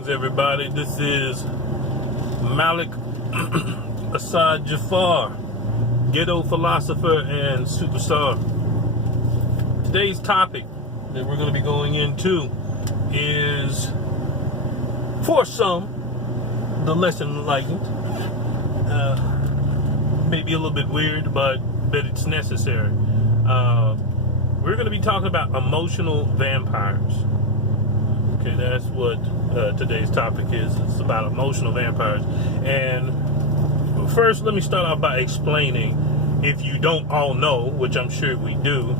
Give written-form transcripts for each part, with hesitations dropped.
Greetings, everybody. This is Malik Assad Jafar, ghetto philosopher and superstar. Today's topic that we're going to be going into is, for some, the less enlightened. Maybe a little bit weird, but it's necessary. We're going to be talking about emotional vampires. Okay, that's what today's topic is. It's about emotional vampires. And first, let me start off by explaining, if you don't all know, which I'm sure we do.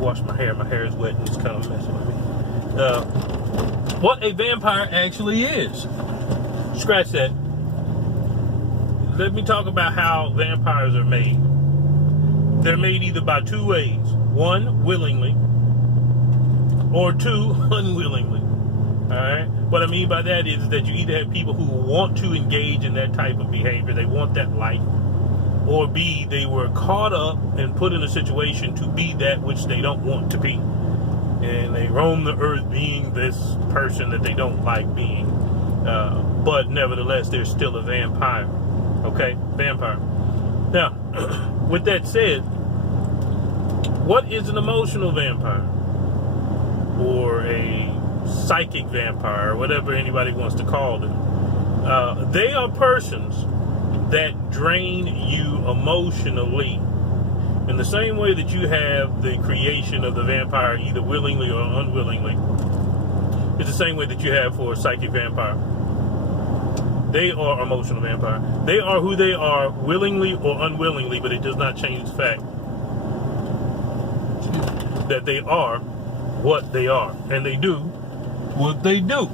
Wash my hair. My hair is wet and it's kind of messing with me. What a vampire actually is. Scratch that. Let me talk about how vampires are made. They're made either by two ways. One, willingly, or two, unwillingly. Alright? What I mean by that is that you either have people who want to engage in that type of behavior, they want that life, or B, they were caught up and put in a situation to be that which they don't want to be. And they roam the earth being this person that they don't like being. But nevertheless, they're still a vampire. Okay? Vampire. Now, with that said, what is an emotional vampire? Or a psychic vampire, or whatever anybody wants to call them. They are persons that drain you emotionally in the same way that you have the creation of the vampire either willingly or unwillingly. It's the same way that you have for a psychic vampire. They are emotional vampire. They are who they are willingly or unwillingly, but it does not change the fact that they are what they are, and they do what they do,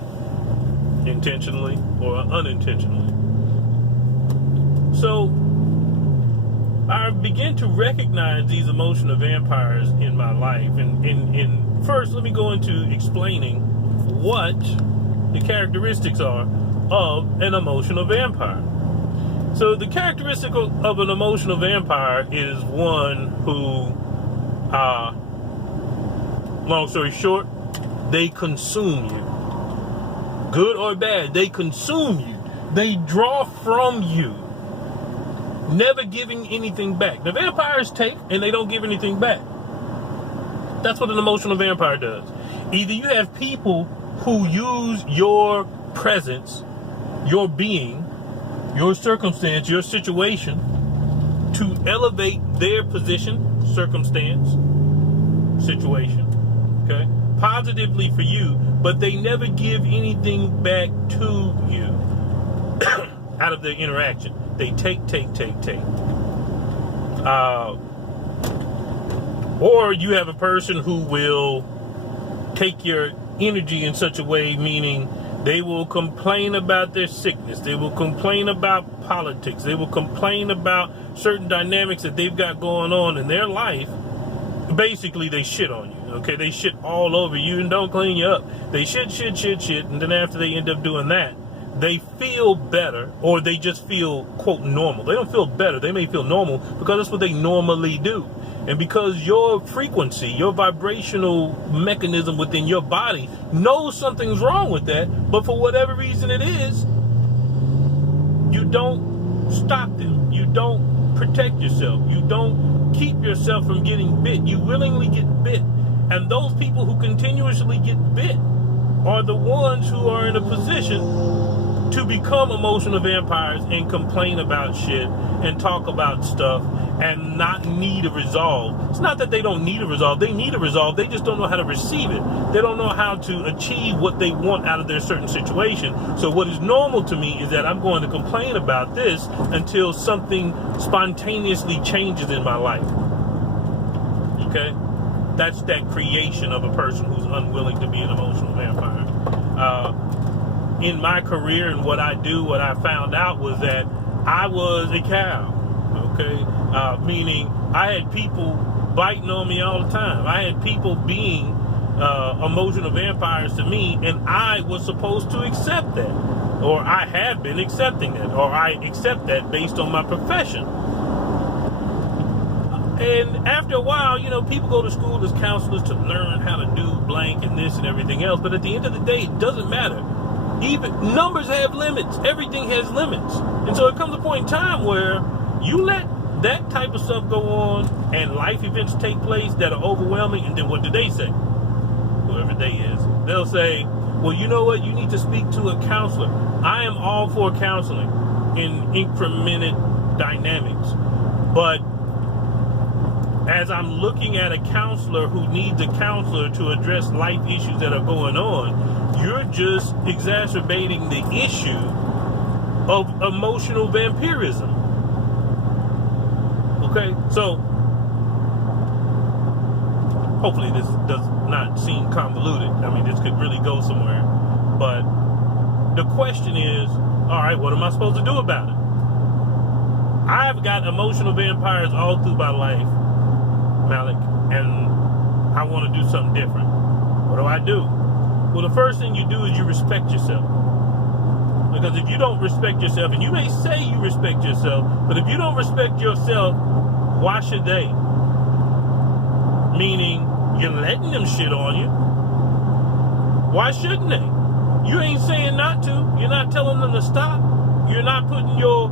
intentionally or unintentionally. So I begin to recognize these emotional vampires in my life, and first let me go into explaining what the characteristics are of an emotional vampire. So the characteristic of an emotional vampire is one who long story short, they consume you. Good or bad, they consume you. They draw from you, never giving anything back. The vampires take and they don't give anything back. That's what an emotional vampire does. Either you have people who use your presence, your being, your circumstance, your situation to elevate their position, circumstance, situation. Okay, positively for you, but they never give anything back to you out of their interaction. They take. Or you have a person who will take your energy in such a way, meaning they will complain about their sickness. They will complain about politics. They will complain about certain dynamics that they've got going on in their life. Basically, they shit on you. Okay, they shit all over you and don't clean you up. They shit, and then after they end up doing that, they feel better, or they just feel, quote, normal. They don't feel better. They may feel normal because that's what they normally do. And because your frequency, your vibrational mechanism within your body knows something's wrong with that, but for whatever reason it is, you don't stop them. You don't protect yourself. You don't keep yourself from getting bit. You willingly get bit. And those people who continuously get bit are the ones who are in a position to become emotional vampires and complain about shit and talk about stuff and not need a resolve. It's not that they don't need a resolve. They need a resolve. They just don't know how to receive it. They don't know how to achieve what they want out of their certain situation. So what is normal to me is that I'm going to complain about this until something spontaneously changes in my life. Okay? That's that creation of a person who's unwilling to be an emotional vampire. In my career and what I do, what I found out was that I was a cow. Okay? Meaning I had people biting on me all the time. I had people being emotional vampires to me, and I was supposed to accept that. Or I have been accepting that. Or I accept that based on my profession. And after a while, you know, people go to school as counselors to learn how to do blank and this and everything else. But at the end of the day, it doesn't matter. even numbers have limits. Everything has limits. And so it comes a point in time where you let that type of stuff go on and life events take place that are overwhelming, and then what do they say? Whoever they is. They'll say, well, you know what? You need to speak to a counselor. I am all for counseling in incremented dynamics. But as I'm looking at a counselor who needs a counselor to address life issues that are going on, you're just exacerbating the issue of emotional vampirism. Okay? So, hopefully this does not seem convoluted. I mean, this could really go somewhere. But the question is, all right, what am I supposed to do about it? I've got emotional vampires all through my life, Malik, and I want to do something different. What do? Well, the first thing you do is you respect yourself. Because if you don't respect yourself, and you may say you respect yourself, but if you don't respect yourself, why should they? Meaning, you're letting them shit on you. Why shouldn't they? You ain't saying not to. You're not telling them to stop. You're not putting your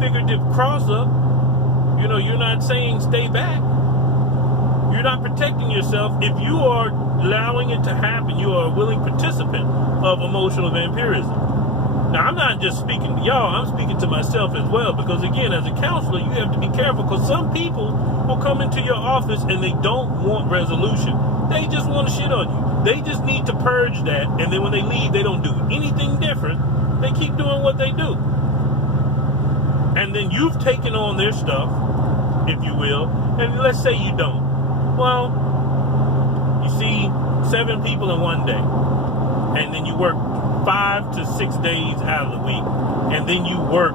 figurative cross up. You know, you're not saying stay back. You're not protecting yourself. If you are allowing it to happen, you are a willing participant of emotional vampirism. Now, I'm not just speaking to y'all, I'm speaking to myself as well, because again, as a counselor, you have to be careful, because some people will come into your office and they don't want resolution. They just want to shit on you. They just need to purge that, and then when they leave, they don't do anything different. They keep doing what they do. And then you've taken on their stuff, if you will, and let's say you don't. Well, you see 7 people in one day, and then you work 5 to 6 days out of the week, and then you work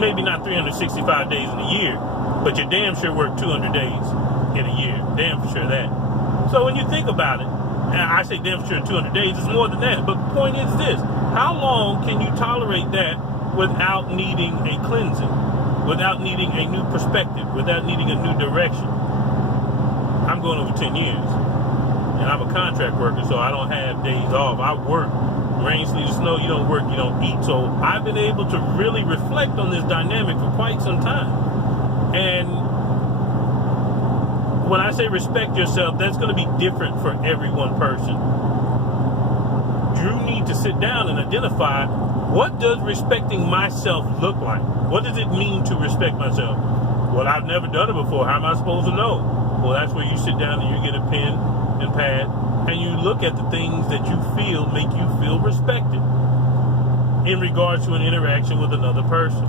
maybe not 365 days in a year, but you damn sure work 200 days in a year. Damn for sure that. So when you think about it, and I say damn for sure 200 days, it's more than that. But the point is this: how long can you tolerate that without needing a cleansing, without needing a new perspective, without needing a new direction? I'm going over 10 years, and I'm a contract worker, so I don't have days off. I work. Rain, sleet, or snow, you don't work, you don't eat. So I've been able to really reflect on this dynamic for quite some time. And when I say respect yourself, that's going to be different for every one person. You need to sit down and identify, what does respecting myself look like? What does it mean to respect myself? Well, I've never done it before. How am I supposed to know? Well, that's where you sit down and you get a pen and pad, and you look at the things that you feel make you feel respected in regards to an interaction with another person.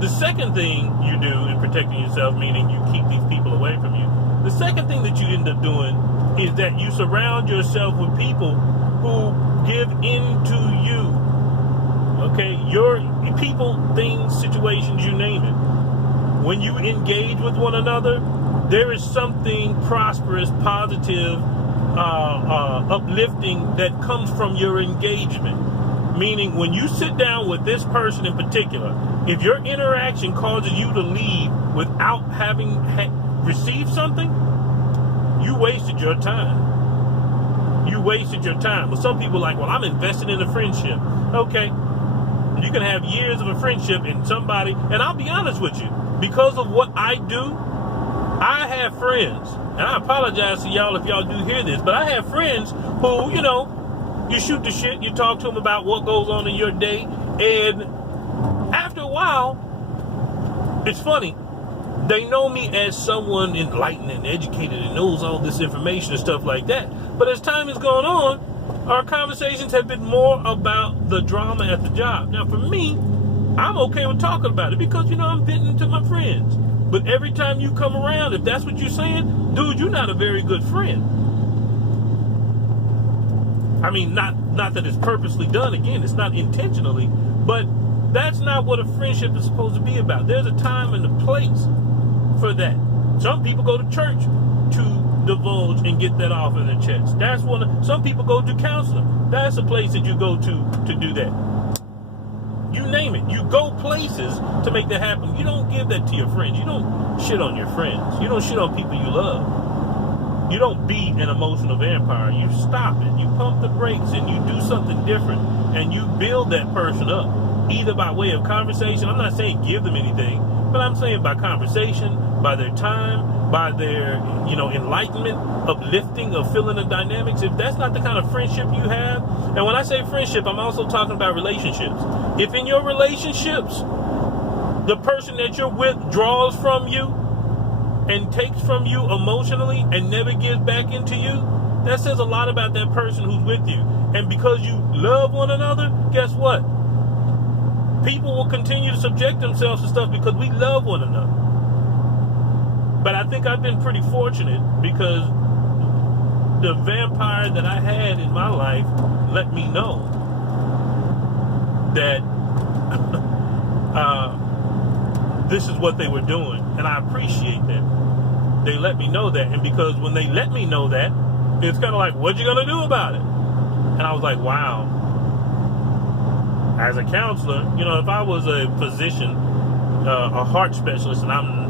The second thing you do in protecting yourself, meaning you keep these people away from you, the second thing that you end up doing is that you surround yourself with people who give into you. Okay? Your people, things, situations, you name it. When you engage with one another, there is something prosperous, positive, uplifting that comes from your engagement. Meaning, when you sit down with this person in particular, if your interaction causes you to leave without having received something, you wasted your time. You wasted your time. Well, some people are like, well, I'm invested in a friendship. Okay. You can have years of a friendship in somebody, and I'll be honest with you, because of what I do, I have friends, and I apologize to y'all if y'all do hear this, but I have friends who, you know, you shoot the shit, you talk to them about what goes on in your day, and after a while, it's funny, they know me as someone enlightened and educated and knows all this information and stuff like that, but as time has gone on, our conversations have been more about the drama at the job. Now, for me, I'm okay with talking about it because, you know, I'm venting to my friends. But every time you come around, if that's what you're saying, dude, you're not a very good friend. I mean, not that it's purposely done. Again, it's not intentionally. But that's not what a friendship is supposed to be about. There's a time and a place for that. Some people go to church to divulge and get that off in their chest. That's some people go to counseling. That's a place that you go to do that. You name it. You go places to make that happen. You don't give that to your friends. You don't shit on your friends. You don't shit on people you love. You don't be an emotional vampire. You stop it. You pump the brakes and you do something different. And you build that person up, either by way of conversation. I'm not saying give them anything, but I'm saying by conversation, by their time, by their, enlightenment, uplifting of feeling the dynamics. If that's not the kind of friendship you have, and when I say friendship, I'm also talking about relationships. If in your relationships, the person that you're with draws from you and takes from you emotionally and never gives back into you, that says a lot about that person who's with you. And because you love one another, guess what? People will continue to subject themselves to stuff because we love one another. But I think I've been pretty fortunate because the vampire that I had in my life let me know that this is what they were doing. And I appreciate that. They let me know that. And because when they let me know that, it's kind of like, what you going to do about it? And I was like, wow. As a counselor, if I was a physician, a heart specialist, and I'm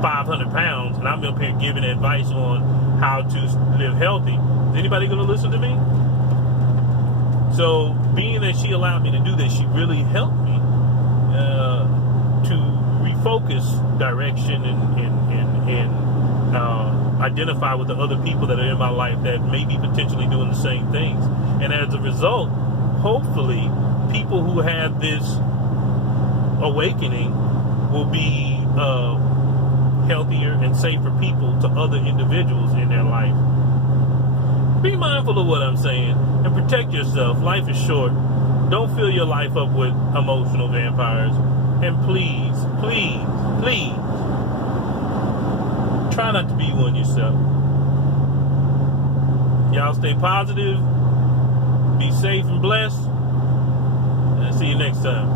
500 pounds, and I'm up here giving advice on how to live healthy, is anybody going to listen to me? So, being that she allowed me to do this, she really helped me to refocus direction and identify with the other people that are in my life that may be potentially doing the same things. And as a result, hopefully, people who have this awakening will be healthier and safer people to other individuals in their life. Be mindful of what I'm saying and protect yourself. Life is short. Don't fill your life up with emotional vampires. And please, please, please, try not to be one yourself. Y'all stay positive, be safe and blessed, and see you next time.